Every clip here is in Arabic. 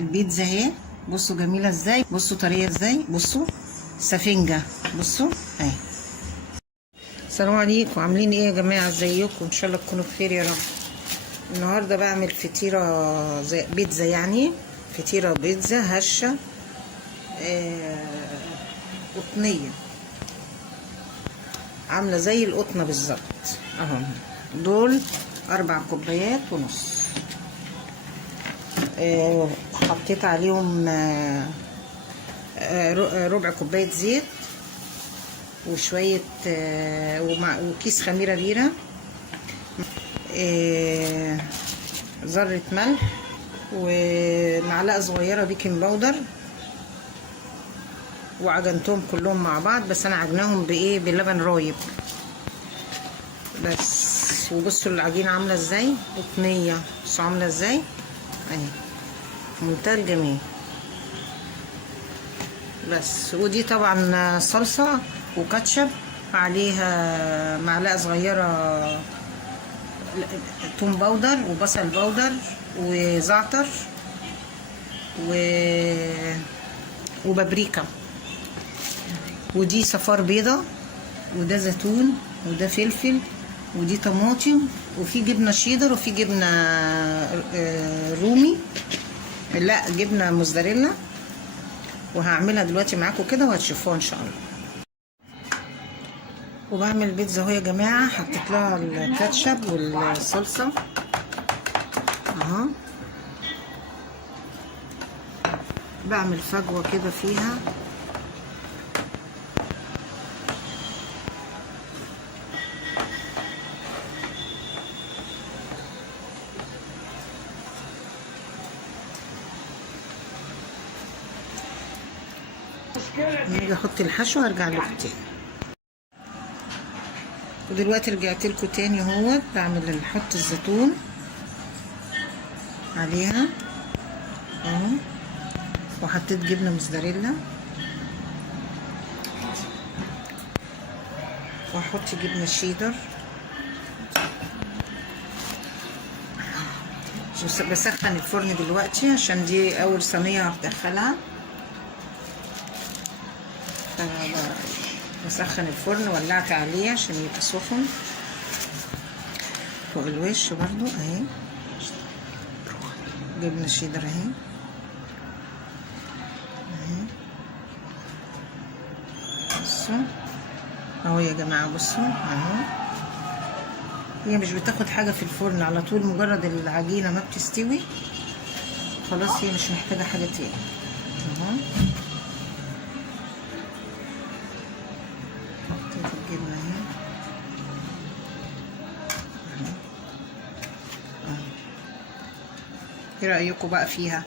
البيتزا اهي، بصوا جميله ازاي، بصوا طريه ازاي، بصوا سفنجه، بصوا اهي. السلام عليكم، عاملين ايه يا جماعه؟ ازيكم؟ ان شاء الله تكونوا بخير يا رب. النهارده بعمل فطيره زي بيتزا، يعني فطيره بيتزا هشه قطنيه، عامله زي القطنه بالظبط اهو. دول 4 كوبايات ونص. حطيت عليهم ربع كوبايه زيت، وشويه وكيس خميره بيره، ذره ملح، ومعلقه صغيره بيكنج باودر، وعجنتهم كلهم مع بعض. بس انا عجناهم بايه؟ بلبن رايب بس. وبصوا العجينه عامله ازاي، قطنيه، بصوا عامله ازاي اهي، منتهى الجمال. بس ودي طبعا صلصه وكاتشب، عليها معلقه صغيره توم باودر وبصل باودر وزعتر وبابريكا، ودي صفار بيضة، وده زيتون، وده فلفل، ودي طماطم، وفي جبنة شيدر، وفي جبنة رومي، لا جبنة موزاريلا. وهعملها دلوقتي معاكم كده وهتشوفوها ان شاء الله. وبعمل بيتزا اهو يا جماعة، حطيت لها الكاتشب والصلصة اهو. بعمل فجوة كده فيها، نيجي احط الحشو وارجع لكم تاني. ودلوقتي رجعت لكم تاني اهوت. بعمل نحط الزيتون عليها اهو، وحطيت جبنه موزاريلا، واحط جبنه شيدر. بسخن الفرن دلوقتي عشان دي اول صينيه هدخلها. بسخن الفرن، ولعت عليه عشان يبقى سخن فوق الوش برضو اهي. جبنه شيدر اهي اهي، بصوا اهو يا جماعه، بصوا اهو. هي مش بتاخد حاجه في الفرن، على طول مجرد العجينه ما بتستوي خلاص هي مش محتاجه حاجه تاني اهو. حطيت الجبنه اهي اهو. ايه رايكم بقى فيها؟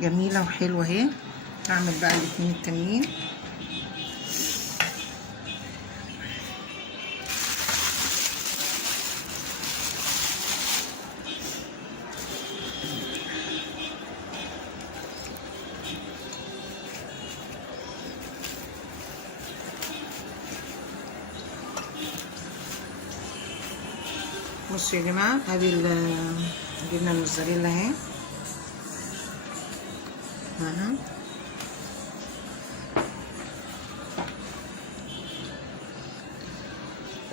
جميله وحلوه اهي. هعمل بقى الاتنين التانيين. بصوا يا جماعه، ادي الجبنه الموزاريلا اهي اهو.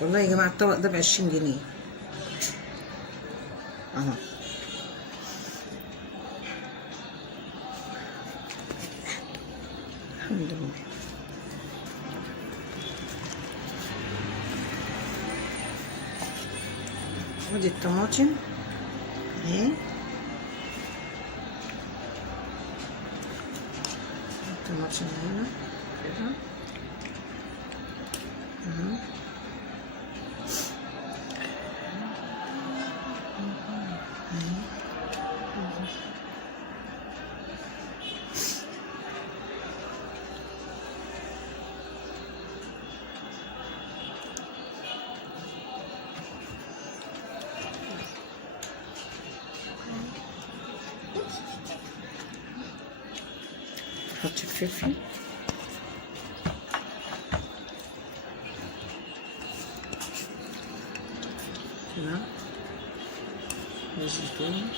والله يا جماعه الطبق ده ب20 جنيه اهو. الحمد لله. ودي الطماطم اهي، الطماطم هنا كده اهو. نحط الفلفل كده، والزيتون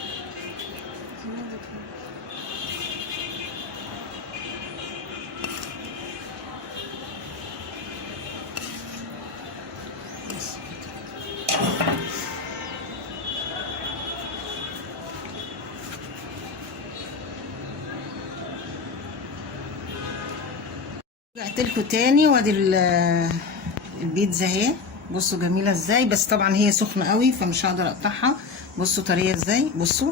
رجعت لكم تاني، وادي البيتزا اهي. بصوا جميله ازاي، بس طبعا هي سخنه قوي فمش هقدر اقطعها. بصوا طريه ازاي، بصوا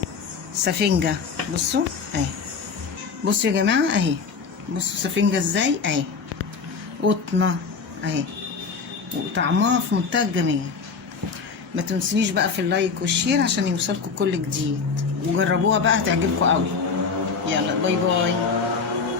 سفنجه، بصوا اهي. بصوا يا جماعه اهي، بصوا سفنجه ازاي اهي، قطنه اهي، وطعمها في منتهى الجمال. ما تنسونيش بقى في اللايك والشير عشان يوصلكم كل جديد، وجربوها بقى هتعجبكم قوي. يلا باي باي.